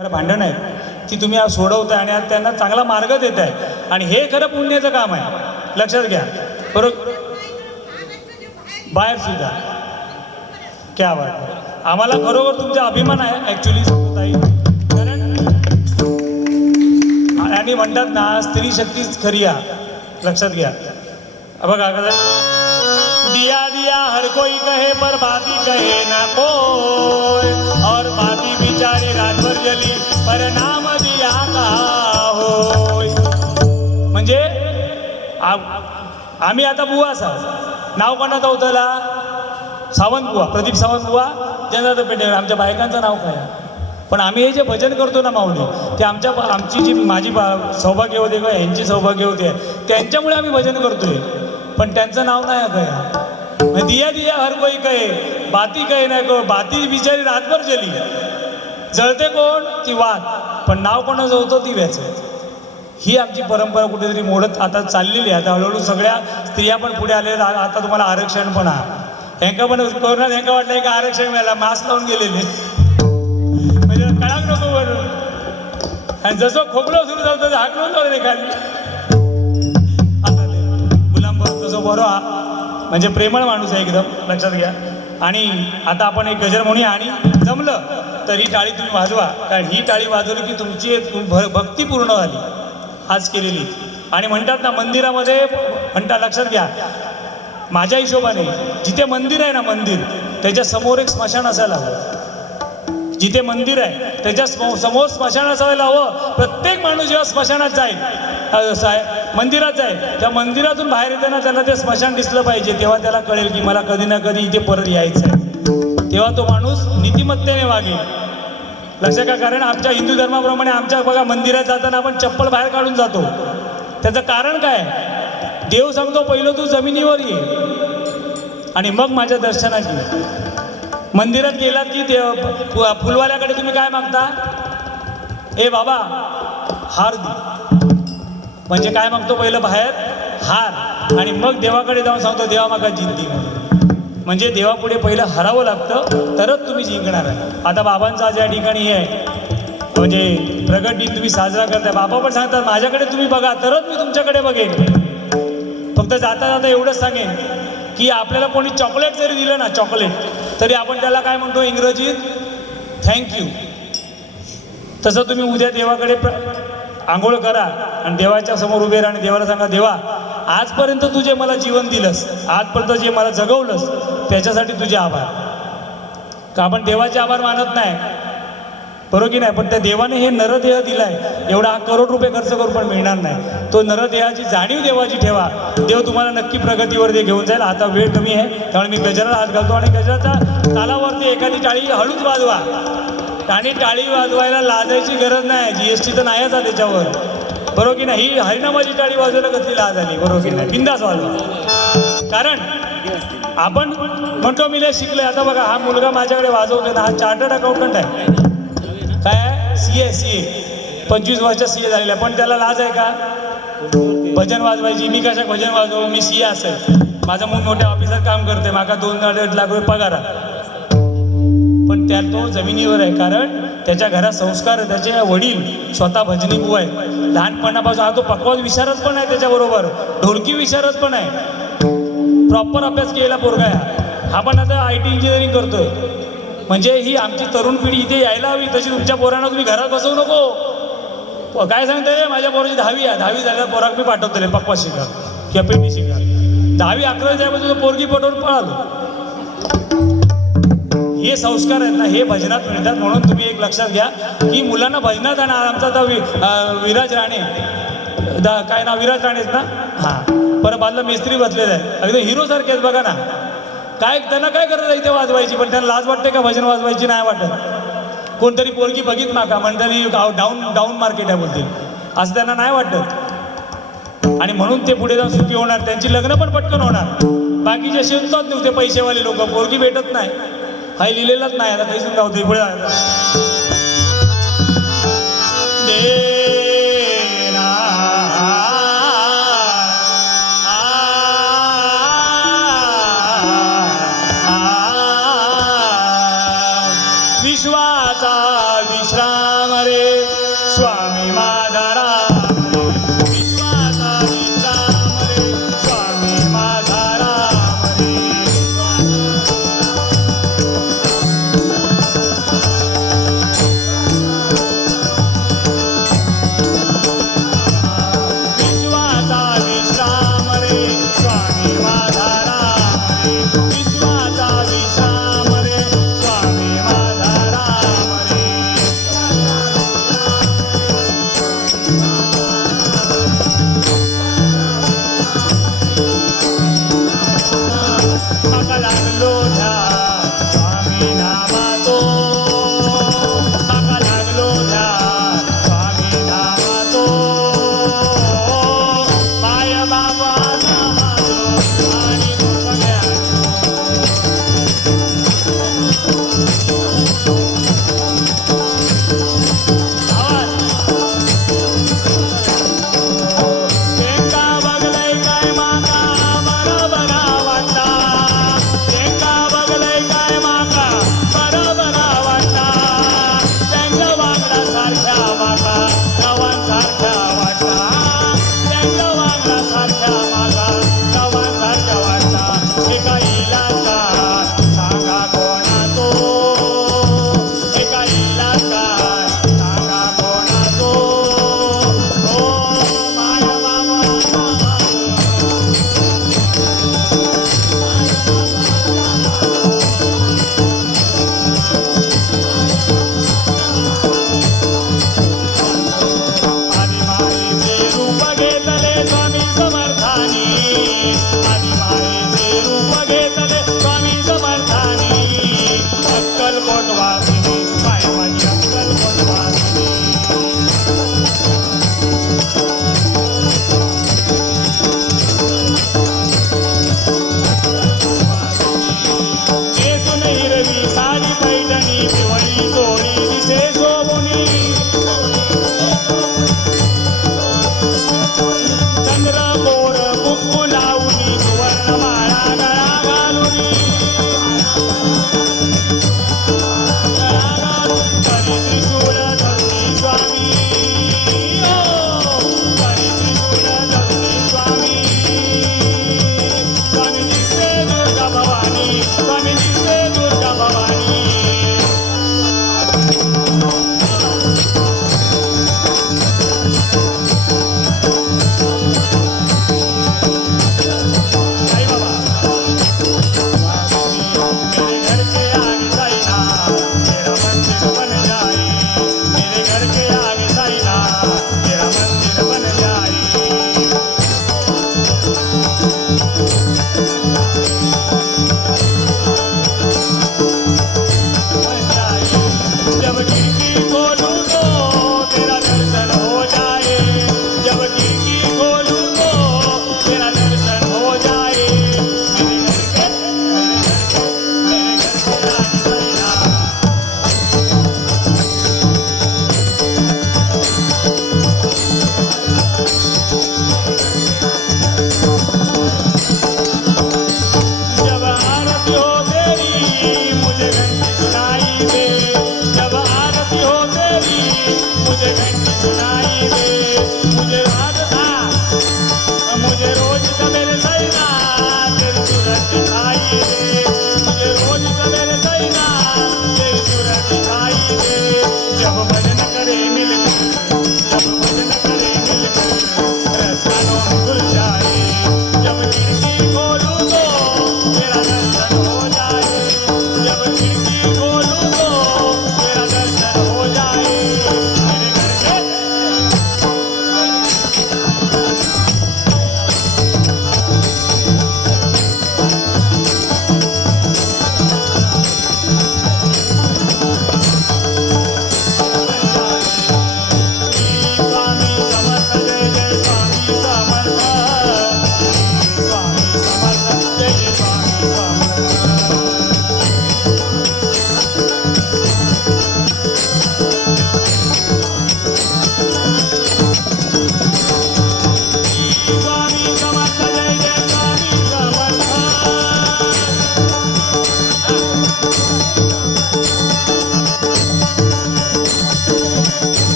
भांडण आहेत ती तुम्ही आज सोडवताय आणि आज त्यांना चांगला मार्ग देत आहे आणि हे खरं पुण्याचं काम आहे. लक्षात घ्या. बरोबर? बाहेर सुद्धा. क्या वाट आम्हाला खरोखर तुमचा अभिमान आहे ॲक्च्युली ताई. कारण आणि म्हणतात ना स्त्री शक्तीच खरी या लक्षात घ्या. बघा दिया दिया हर कोई कहे पर बाती कहे ना को जली पर दिया होय. म्हणजे आम्ही आता बुवा असा नाव कोणाचं होतं सावंत बुवा प्रदीप सावंत बुवा जनार्दन पेटे आमच्या बायकांचं नाव काय? पण आम्ही हे जे भजन करतो ना माऊली ते आमच्या आमची जी माझी बा- सौभाग्य होते किंवा यांची सौभाग्य होते त्यांच्यामुळे आम्ही भजन करतोय. पण त्यांचं नाव नाही काय दिया दिया हर कोई कहे बाती कहे नाही को बाती बिचारी रातभर जली. जळते कोण? ती वाद पण नाव कोणाचं होतं ती व्याच ही आमची परंपरा कुठेतरी मोडत आता चाललेली आहे. आता हळूहळू सगळ्या स्त्रिया पण पुढे आलेल्या आता तुम्हाला आरक्षण पण आहे. ह्यांका पण कोरोनात ह्यांका वाटलं का आरक्षण मिळाला मास्क लावून गेलेले. म्हणजे कळाक नको बरोबर आणि जसं खोकलो सुरू झालं तसं हाकलून जाऊ एखादी खाली. गुलाम भाऊ तसं बरो हा म्हणजे प्रेमळ माणूस आहे एकदम. लक्षात घ्या. आणि आता आपण एक गजर म्हणूया आणि जमलं तर ही टाळी तुम्ही वाजवा. कारण ही टाळी वाजवली की तुमची एक भ- भक्ती पूर्ण झाली. आज केलेली. आणि म्हणतात ना मंदिरामध्ये म्हणतात लक्षात घ्या. माझ्या हिशोबाने जिथे मंदिर आहे ना मंदिर त्याच्यासमोर एक स्मशान असायला हवं. जिथे मंदिर आहे त्याच्यासमोर स्मशान असायला हवं. प्रत्येक माणूस जेव्हा स्मशानात जाईल साय- मंदिरात जाईल त्या मंदिरातून बाहेर येताना त्याला ते स्मशान दिसलं पाहिजे. तेव्हा त्याला कळेल की मला कधी ना कधी इथे परत यायचं आहे. तेव्हा तो माणूस नीतिमत्तेने वागेल. लक्षात का कारण आमच्या हिंदू धर्माप्रमाणे आमच्या बघा मंदिरात जाताना आपण चप्पल बाहेर काढून जातो. त्याचं कारण काय? देव सांगतो पहिलं तू जमिनीवर ये. आणि मग माझ्या दर्शनाची मंदिरात गेलात की ते फु- फुलवाल्याकडे तुम्ही काय मागता? ए बाबा हार म्हणजे काय मागतो पहिलं बाहेर? हार. आणि मग देवाकडे जाऊन सांगतो देवा मागा जिंती म्हणजे देवापुढे पहिलं हरावं लागतं तरच तुम्ही जिंकणार आता बाबांचा आज या ठिकाणी हे आहे म्हणजे प्रगट दिन तुम्ही साजरा करताय बाबा पण सांगतात माझ्याकडे तुम्ही बघा तरच मी तुमच्याकडे बघेन. फक्त जाता जाता एवढंच सांगेन की आपल्याला कोणी चॉकलेट जरी दिलं ना चॉकलेट तरी आपण त्याला काय म्हणतो इंग्रजीत? थँक्यू तसं तुम्ही उद्या देवाकडे आंघोळ करा आणि देवाच्या समोर उभे राहा आणि देवाला सांगा देवा आजपर्यंत तू जे मला जीवन दिलंस आजपर्यंत जे मला जगवलंस त्याच्यासाठी तुझे आभार. का आपण देवाचे आभार मानत नाही? बरोबर की नाही? पण त्या देवाने हे नरदेह दिलाय. एवढा हा करोड रुपये खर्च करून पण मिळणार नाही. तो नरदेहाची जाणीव देवाची ठेवा. देव तुम्हाला नक्की प्रगतीवर ते घेऊन जाईल. आता वेळ कमी आहे. त्यामुळे मी गजराला हात घालतो आणि गजराचा तालावरती एखादी टाळी हळूच वाजवा. आणि टाळी वाजवायला लाजायची गरज नाही. जी एस टी तर नाहीच आहे त्याच्यावर. बरोबर की नाही? ही हरिनामाची टाळी वाजवायला कसली लाज आली? बरोबर की नाही? बिंदास वाजवा. कारण आपण म्हणतो मी लय शिकले आता बघा हा मुलगा माझ्याकडे वाजवतो ना हा चार्टर्ड अकाउंटंट आहे. काय? सी ए सी ए पंचवीस वर्षाच्या सी ए झालेला पण त्याला लाज आहे का? भजन वाजवायची. मी कशा भजन वाजवू? मी सी ए असेल. माझा मूल मोठ्या ऑफिसात काम करते माका दोन अडीच लाख रुपये पगार पण त्या तो जमिनीवर आहे. कारण त्याच्या घरात संस्कार त्याचे वडील स्वतः भजनी बुवा आहे लहानपणापासून हा तो पकवाज विचारत पण आहे त्याच्याबरोबर. ढोलकी विचारत पण आहे प्रॉपर अभ्यास केलेला पोरगा आहे हा. पण आता आय टी इंजिनिअरिंग करतोय. म्हणजे ही आमची तरुण पिढी इथे यायला हवी तशी तुमच्या पोरांना तुम्ही घरात बसवू नको. काय सांगताय माझ्या पोराची दहावी आहे. दहावी झाल्यावर पोराक मी पाठवतो रे पप्पा शिका. किंवा पेटी शिका. दहावी अकरावी त्यामध्ये पोरगी पटवून पळालो. हे संस्कार आहेत ना हे भजनात मिळतात म्हणून तुम्ही एक लक्षात घ्या की मुलांना भजनात आणा. आमचा आता वि विराज राणे. द काय नाव? विराज राणेच ना? हां. परत बाजूला मिस्त्री बसलेला आहे अगदी हिरोसारखे आहेत बघा ना. काय त्यांना काय करत इथे वाजवायची? पण त्यांना लाज वाटते का भजन वाजवायची? नाही वाटत. कोणतरी पोरगी बघित माका म्हणतानी डाऊन डाऊन मार्केट आहे बोलते असं त्यांना नाही वाटत. आणि म्हणून ते पुढे जाऊन सुखी होणार. त्यांची लग्न पण पटकन होणार. बाकीचे शिवतात नव्हते पैसेवाले लोक. पोरगी भेटत नाही. हाय लिहिलेलंच नाही. आता काही सुद्धा होते पुढे राम रे जब भजन करे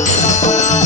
Bye.